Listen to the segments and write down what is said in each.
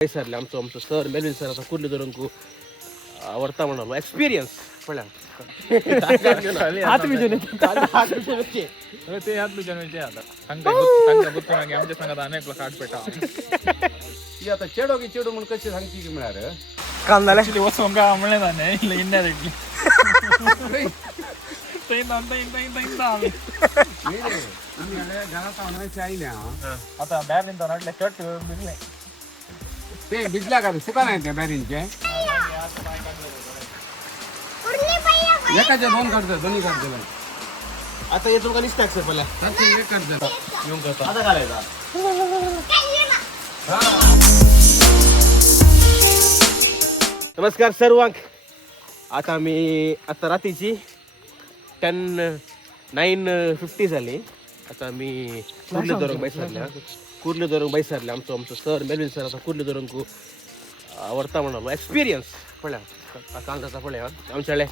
विसरले आमचं sir Melvin sir आता कुर्ली धरून आवडता म्हणालो एक्सपिरियन्स पडला हात बिजून ते हात बिजून आता सांगता गुत्तनागे आमच्या संघात अनेक काट पेटा ती आता चेडो की चेडो म्हणून कशी सांगती की मिळार कांदाला ऍक्च्युली वसंगा म्हणले ಇಲ್ಲ इनडायरेक्टली घरात आणायची आई ना आता बॅरनिंದ नडले शर्ट बिगले ते भिजल्या का सुका नाही त्या बॅरींचे एकाच्या दोन करतो दोन्ही करतो आता येतो का निसटॅक्स पहिला एक करतो येऊन करतो आता घालायचा नमस्कार सर्वांक आता मी आता रात्रीची 9:50 झाली आता मी कुर्ली धरून बैसरले आमचं सर मेलविन सर आता कुर्ली धरून आवडता म्हणालो एक्सपिरियन्स पडल्या कांदाचा पडल्या आमच्याकडे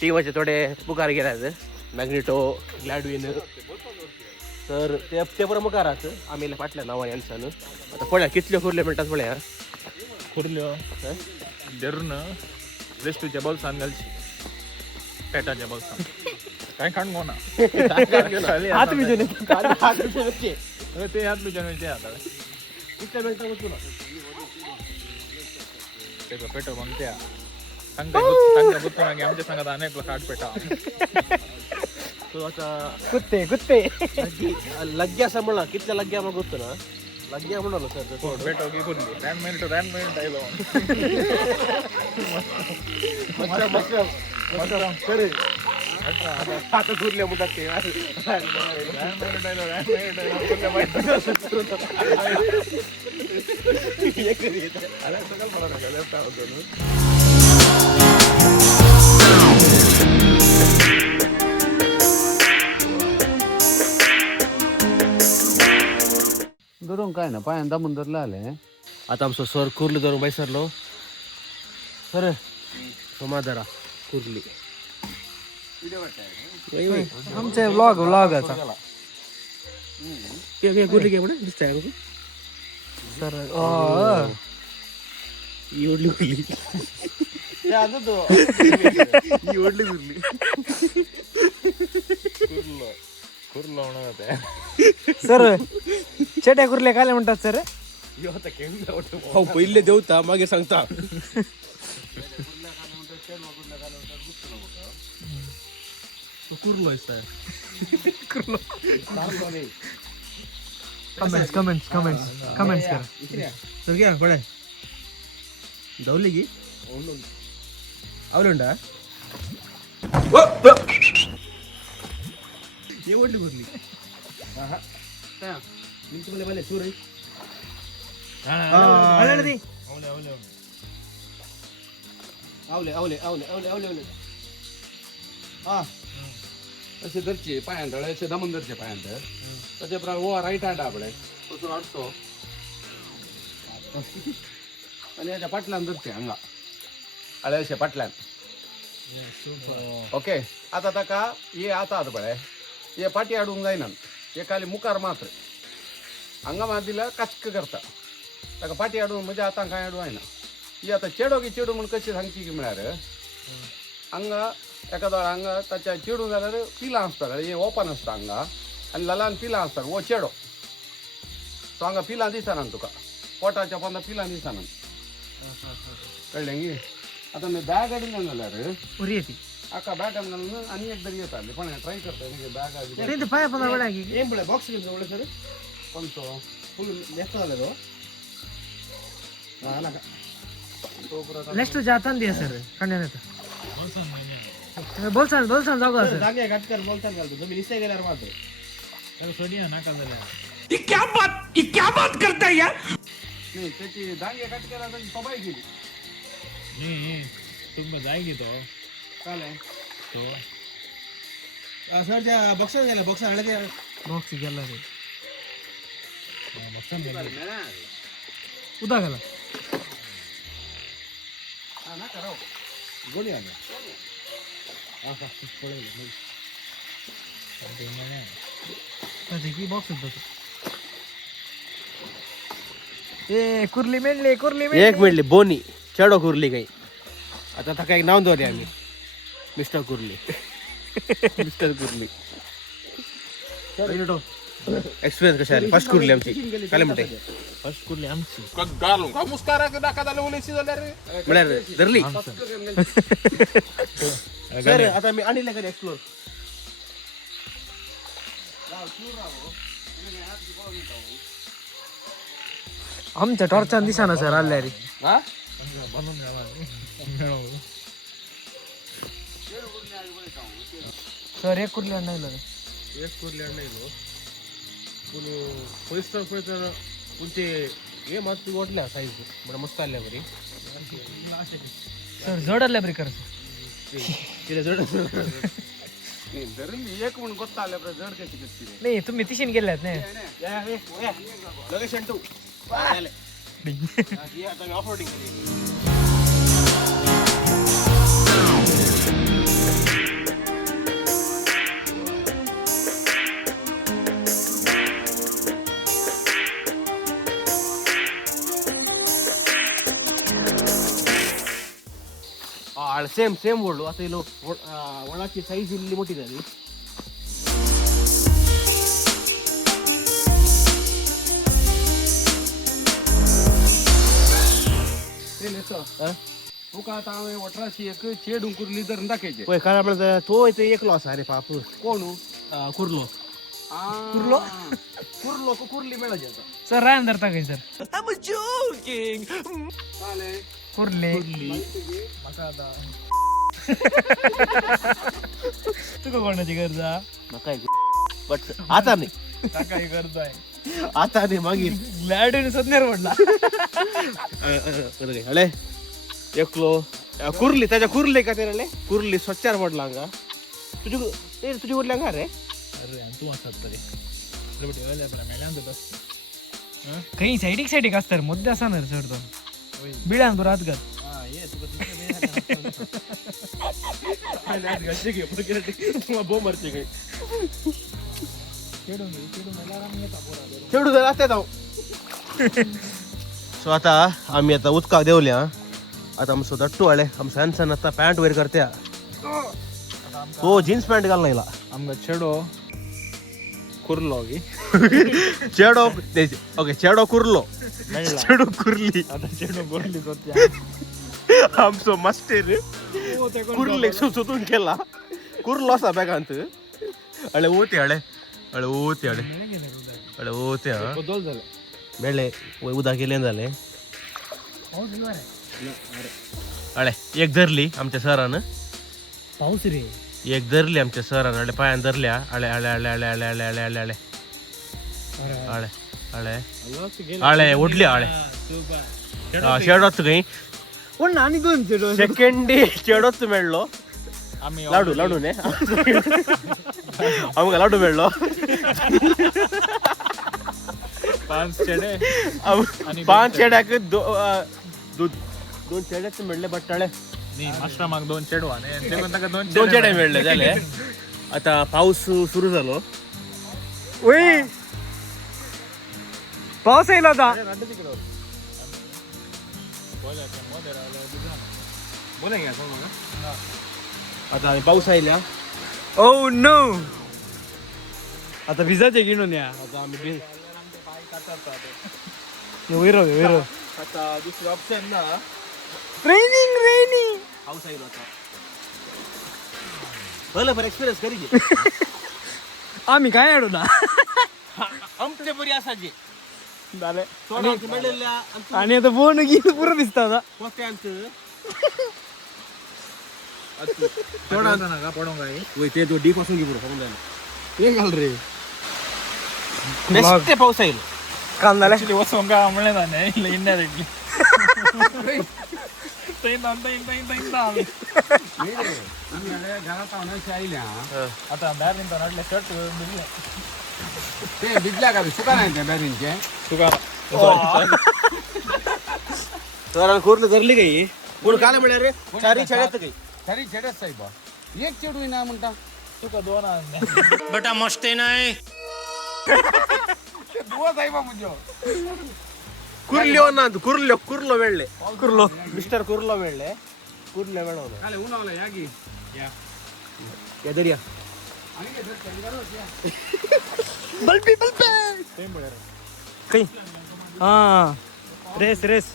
टीमाचे थोडे मुखार गेल्यात मॅग्नेटो ग्लॅडविन तर ते बरं मुखारात आम्ही पाटल्या नावाने यांच्यानं आता पळ्या कितले कुर्ले मिळतात पळ्या कुर्ल्यो देरून वेस्ट जबलसान घालची पेटाच्या बलसान काय खाण गो ना हात बिजून ते हात बिजून आता कितल्या मिळतात तुला ते पेटो मग त्या सांगता गुत्तनागे आमच्या संघात अनेक काट पेटा तो आता कुत्ते लग्ग्या सांभाळा कितल्या लग्ग्या मग होतो ना लग्ग्या म्हणालो सर पेटो की कुर्ली रॅन मिनिट आयलो आता कुर्ल्या मुदात ते धरून काय ना पायांदा मंदरला आले आता आमचं सर कुर्ली धरून बैसरलो सर समाधारा कुर्ली आमचे व्लॉगाचा कुर्ली घे म्हणा दिसतंय सर ओढली कुर्ली ओढली कुर्ली कुर्लो होणार सर चेट्या कुर्ल्या काय म्हणतात सर हो पहिले देवता मागे सांगता कुर्लो कमेंट्स करा तर घ्या पडाय जाऊले की आवडा ये ओढली कुर्ली तुम्हाला मला सूर आवले हा असे धरचे पायांदळ असे दमंदरचे पायांदळ त्याच्या प्रमाणे राईट हँड आपले तसं वाटतो आणि याच्या पाटल्यान धरचे अंगा अळे असे पाटल्यान ओके आता ताका ये आता आत बळे ये पाटी आडून जायना ये खाली मुखार मात्र अंगा मातीला काचक करता ताका पाटी आडून म्हणजे आता काय आडू आहे ना ही आता चेडो की चेडू म्हणून कशी सांगची की मिळार अंगा एखादा अंगा त्याच्या चिडून जाल्यार पिलां आसता हे ओपन आसता हांगा आनी ललान पिलां आसता वो चेडो तो हांगा पिलां दिसना तुका पोटाच्या पोंदा पिलां दिसना कळ्ळें गी आतां मी बॅग हाडून जाल्यार उरी येते आका बॅगान घालून आनी एकदां येताले पण ट्राय करता बॅग त्यांचे पाय पण आवड आहे ಏನ್ ಬಿಡ ಬಾಕ್ಸ್ ಒಳ್ಳೆ ಸರ್ पंचो ಫುಲ್ ಲೆಫ್ಟ್ ಅಲ್ಲದು नेक्स्ट जाताना दिया सर कंडेनर बोलसान जाऊ का सर जागे कट कर बोलताना घालतो तुम्ही निश्चय गेल्यावर मात्र सोडिया नाका झाल्या नाही त्याची दांगे कट केला तर सबाई गेली तुम्ही जाय घेतो चालेल तो सर त्या बॉक्सर गेला बॉक्सर हळदे बॉक्स गेला रे मस्त उदा गेला हा ना करो गोली आला त्याची की बॉक्स होता ए कुर्ली मेळली एक मिळली बोनी चेडो कुर्ली काही आता काही नाव दवरले आम्ही मिस्टर कुर्ली मिस्टर कुर्ली एक्सपिरियन्स कशा आले फर्स्ट कुर्ली आमची काय म्हणते फर्स्ट कुर्ली आमची घालून का मुस्कारा दाखा झालं ओलेशी झाल्या रे मिळालं धरली सर आता मी आणले कधी एक्सप्लोर आमच्या टॉर्चान दिसाना सर आल्या रे हा सर एक कुर्ली आणलं एक कुर्ली आणले पैसे तर कोणते हे मस्त वाटल्या साईज मला मस्त आल्या बरी सर जोडल्या बरी कर तिला जड एक म्हणून ಗೊತ್ತಾಗಲ್ಲ जड कशी कशी नाही तुम्ही तिशीन गेल्यात नाही लगेच अंटू आता मी ऑफरोडिंग सेम सेम बोललो आता लोक वडाची साईज इल्ली मोठी झाली तुका आता हांवें वट्राशी एक चेड कुर्ली धरून दाखयचे पळय कारण आपल्याला तो इथे एकलो असा रे पाप कोण कुर्लो कुर्लो? कुर्लो कुर्ली मेळाची आता सर रायन धरता काही सर चालेल कुर्ले तुका कोणाची गरज काय बट आता नाही काय गरज आहे आता नाही मागील लॅडून सदनेर पडला अळे एकलो कुर्ली त्याच्या कुर्ले का ते कुर्ली स्वच्चार पडला अंगा तुझी तुझी कुर्ली अंगा रे अरे तू असतात तरी आपल्या मॅडम काही साईडिक असतात मुद्दे असणार सर तो बिळान तो रात बोमरचे काही खेळू असते सो आता आम्ही आता उदकाक देवल्या आता आमचो दट्टू आले आमचं हॅन्सन आता पॅन्ट वेअर करत्या तो जीन्स पॅन्ट घाल नाहीला आमगा चेडो कुर्लो की चेडो ओके चेडो कुर्लो चेडो कुर्ली आता चेडो गोडली होती आमचो मास्टर कुर्ले सुचून केला कुर्लो असा बॅगांत अळे ओते अळे अळे ओते अळे अळे ओते हा बदल झालं मेळ्ळे उदा केले झाले अळे एक धरली आमच्या सरानं पाऊस रे एक धरली आमच्या सरानं अळे पायान धरल्या अळे अळे अळे अळे अळे अळे अळे अळे अळे अळे अळे अळे उडली अळे चेडोच काही पण आणि दोन सेकंडी चेडोच मेळलो आम्ही लाडू लाडू ने आमकां लाडू मेळ्ळो पाच चेडे आणि पाच चेड्याक दोन चेड्याच मेळ्ळे बट्टाळे नी मास्टर माग दोन चेडो आणि ते पण ताका दोन दोन चेडे मेळ्ळे जाले आता पाऊस सुरू झालो ओय पाऊस येईल आता आता आम्ही पाऊस आयल्या ओ नो आता भिजाचे घेऊन या आता आम्ही वैरो वैरो आता दुसरं ऑप्शन ना रेनिंग पाऊस आयलो आता भले बरं एक्सपिरियन्स करी आम्ही काय आडू ना आमचे बरी असायचे झाले थोडा मेळलेल्या आणि आता बोन घेऊन पुरं दिसता आता कोट्यांत थोडा नका पडून काय वय ते तो डी पासून घे पुढे समजा ते घाल रे नेक्स्ट पाऊस येईल कांदाला ऍक्च्युली वसों का म्हणले जाणे इनडायरेक्टली आम्ही घरात आणायचे आईल्या आता बाहेर निघतो नाटले शर्ट दिले ते भिजल्या का सुका नाही त्या बॅरिंगचे सुका तर कुर्लं धरली काही कोण काय म्हणा रे चारी छाड्यात काही खरी छेडच साहेब एक चेडू ना म्हणता सुका दोन बेटा मस्ते नाही दुवा साहेबा म्हणजे कुर्ल्यो ना कुर्लो वेळले कुर्लो मिस्टर कुर्लो वेळले कुर्ले वेळवलं ಕಾಲೆ ಉಣವಲ್ಲ ಯಾಗಿ ಎದರಿಯಾ बल्बी कहीं हाँ रेस रेस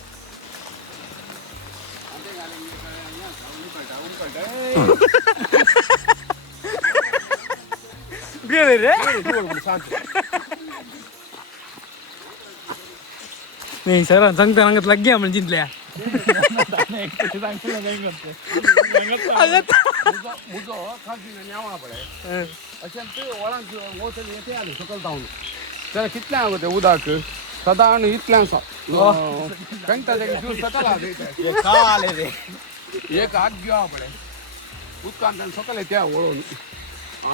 रे नाही सर सांगता सांगत लाग गया म्हणजे जिंकल्या ಮುದ್ದು ಕಾಲ್ತಿನ ನ್ಯಾವ ಪಡೆ ಅಶಂತ ಒಳಂತ ಓತಲಿ ಏತೆ ಆಲು ಸಕಲ್ ತಾವು तर कितल्या आगोते उदक साधारण इतल्यां कंटा ज्यूस सकल ಕಾಲೆ रे एक आग घेवया पडे उदकांत सकल त्या वळून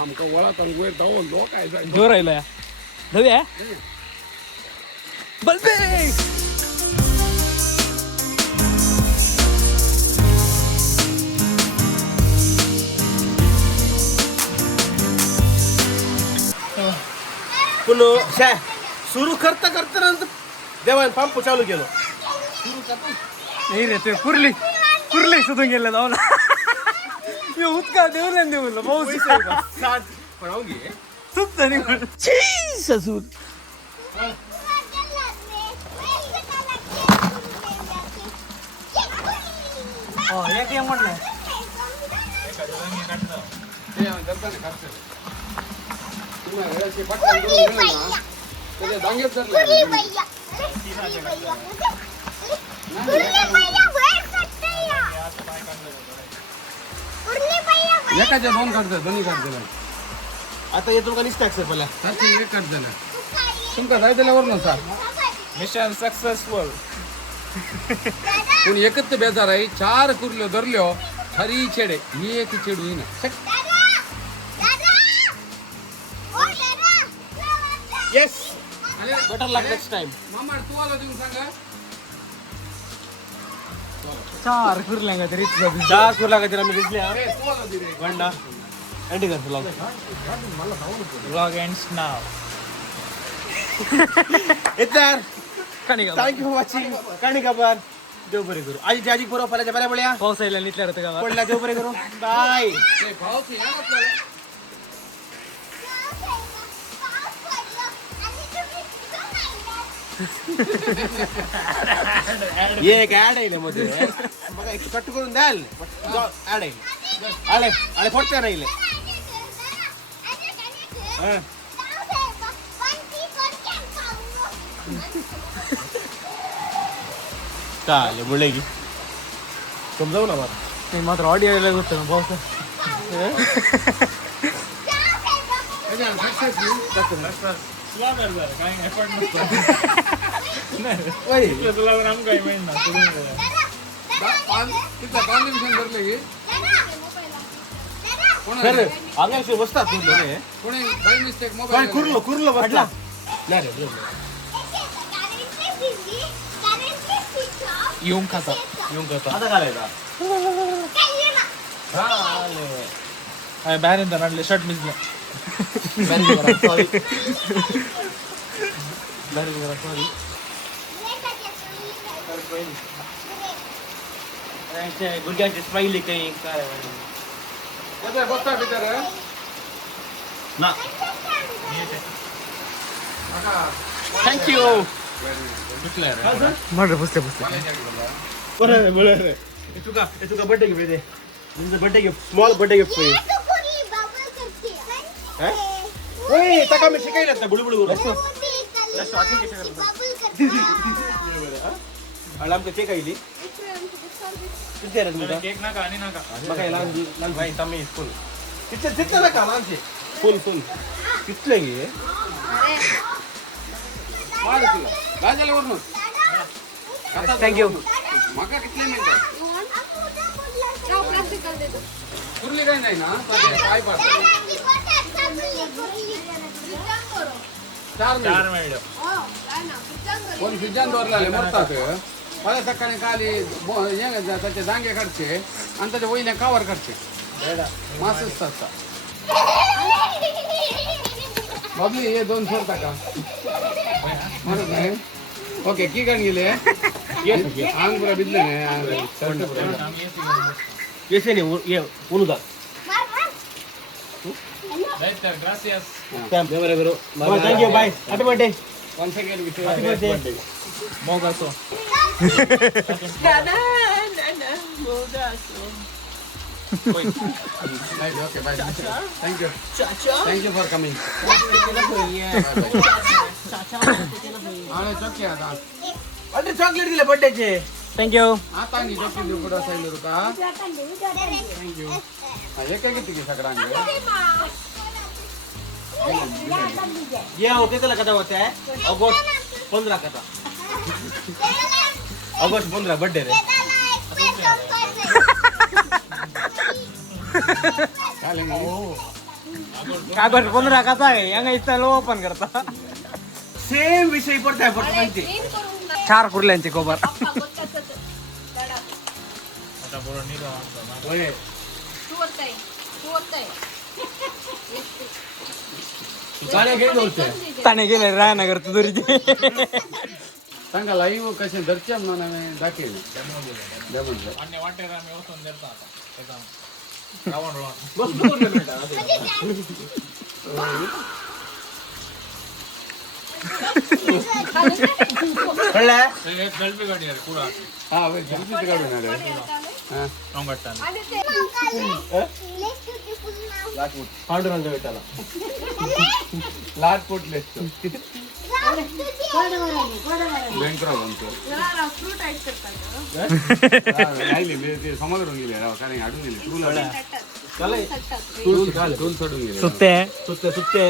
आमकां वळख वयर धांवून लोक आयज जोर आयला धव्या बल्बे पुन्हा सुरू करता नंतर देवान पंप चालू केलं नाही रे ते कुर्ली कुर्ली सुधून गेलं जाऊ ना मी उतका देऊन देऊन पाऊस पडावून घे चुप झाली ससून एक म्हटलं दांगे एकाच्या दोन काढतात दोन्ही काढतात आता येतो का निसटाक सर पहिला सातशे एक काढतात तुमका जायचं वर ना सर मिशन सक्सेसफुल पण एकच बेजार आहे 4 कुर्ल्यो धरल्यो हरी छेडे एक छेडू येईना येस बेटर लक नेक्स्ट टाइम मामा तू आला देऊन सांगा 4 कुर्ल्या तरी 4 कुर्ला का मी दिसल्या अरे तू आला दे रे गंडा एंडी कर लाव ब्लॉग एंड्स नाव इतर काणी का थँक यू फॉर वॉचिंग काणी खबर देव बरे करू आजी आजी बरोबर फलाच्या बऱ्या बळ्या पाऊस आयला निटल्या होतं का पडल्या देव बरे करू बाय ए भाऊ या आपल्याला ये एक ऍड आहे ना मध्ये बघा एक कट करून द्याल ऍड आहे आले आले फोटो नाही चालेल मुळे की समजावू ना मला नाही मात्र ऑडिओ यायला होतं ना पाऊस तुला आम काय माहित ना तिथं कॉन्डिशन धरले की सर अंगाशी बसतात कुर्ले कोणी बाय मिस्टेक काय मोबाईल कुर्लो बसला नाही रे येऊन खाता आता घालायचा बाहेर आणले शर्ट मिसलं सॉरी गुडघ्याची स्माइली काही काय बसता बिचार ना थँक्यू मात्र पुसते पुसते बरोबर तुका बर्थडे गिफ्ट दे तुमचं birthday gift small birthday gift पाहिजे ओय तका मी शिकायला ना बुळबुळ अलाम के केक आईली किती रे तुमचा केक नका आणि नका बघा लहान भाई तम्मी फुल तिथलं नका लहानचे फुल तिथलं घे मार तुला गाजला वरनं थँक्यू माका कितले मिनिटं कुर्ली काय नाही ना काय पाहतो 4 मिनिट कोण फ्रिजान दवरलेले मरतात मला सकाळी काली त्याचे दांगे काढचे आणि त्याच्या वयल्या कावर काढचे मास असतात बाबली हे 2 सोडता का म्हणत नाही ओके की गण गेले आंग पुरा बिदले ने शर्ट पुरा येसे नाही ये उनुदा Later, gracias. Thank you bye happy birthday once again wish you happy birthday Mogaso. Okay bye thank you for coming आणि चोके आता अरे चॉकलेट दिले बर्थडेचे थँक्यू आता अंगी चोके देऊ पुढे साइड होता थँक यू हे काय किती सगळ्यांगे ये होते त्याला कदा होते आहे ऑगस्ट 15 कदा ऑगस्ट 15 बर्थडे रे कागद 15 कसा आहे यांना इथं ओपन करता सेम विषय पडताय फक्त माहिती 4 कुर्ल्यांचे कोबर आता पुढं निघा आमचं. होय गाणे घेऊन होते ताने गेले रायनगर तुरीचे सांगा लाईव्ह कसे दर्शन म्हणा दाखवेल डेमो अन्य वाटेर आम्ही वचून देतो आता त्याचा रावण रावण बस तू कोण बेटा कळलं सेल्फी काढी यार पुढं हा वे किती काढून आले हा रंगटताना पांडुरंग बेटाला लाट पोटले बँकरा बनतो राहिले ते समाधान गेले राव कारण अडून गेले टूल सोडून गेले सुत्ते सुत्ते सुत्ते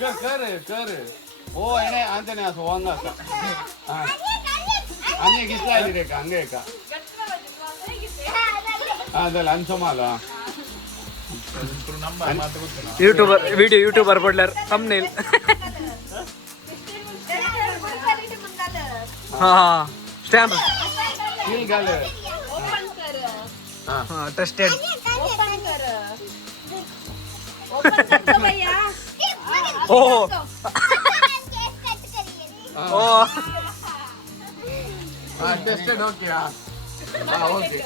कर हो आहे नाही आणते नाही असं वांगा असा आणि घेतला रे का अंगे का हा झालं आणि मला नंबर मात्र कुठं युट्यूबर व्हिडिओ युट्यूबर पडल्यावर थंबनेल हा स्टॅम्प ठीक झालं हा ट्रस्टेड ओ ओ हा टेस्टेड ओके हा हा ओके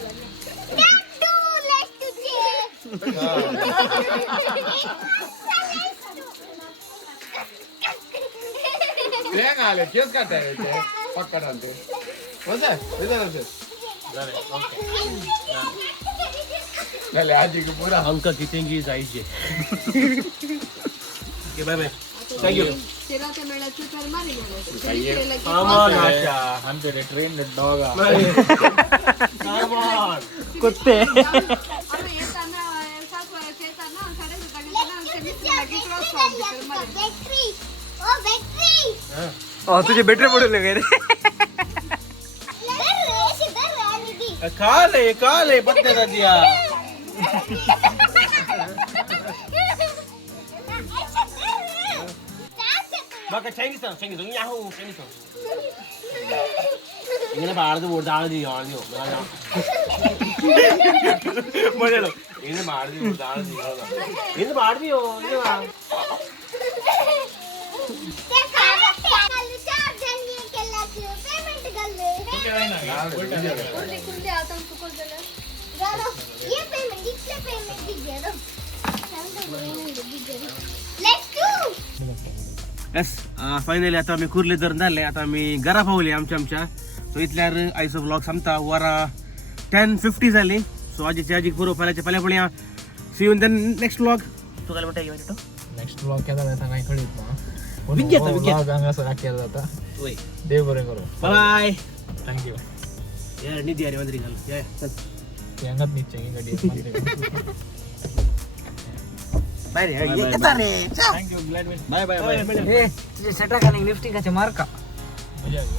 ಬೇಗ ಆಲೆ ಕೇಸ್ ಕಟ್ಟಾಯ್ತೆ ಪಕ್ಕಡ ಅಂತ ಒಂದೇ ಇದರಂತೆ ನಲೆ ಆಜಿಗೆ ಪೂರ अंक कितेंगी जायचे okay bye bye thank you आमचे ट्रेन डॉग कुत्ते तुझे बॅटरी पडून गेले काले पत्ते दिया maka Chinese 야호 Chinese ഇങ്ങനെ പാടത്ത് പോയിട്ട് ആള് ചെയ്യോ മലയാളം ഇങ്ങനെ പാടത്ത് പോയിട്ട് ആള് ചെയ്യോ ഇന്ന് പാടുകയോ येस फायनली आता आम्ही कुर्ले धरण झाले आता आम्ही घरा पावले आमच्या सो इथल्यार आयचो व्लॉग संपता वरा 10:50 झाली सो आजी पूर्व पाल्याच्या पाल्या see you in the next vlog तू काय म्हणता नेक्स्ट ब्लॉग केला जाता नाही कळत ना विज्ञात असं केला जाता होय देव बरे करू बाय थँक्यू यार निधी अरे मंत्री घाल या चल अंगात निश्चय गाडी बाय रे थँक्यू ग्लॅड विन बाय बाय बाय तुझे सटा का लिफ्टिंग का मार्का मजा आली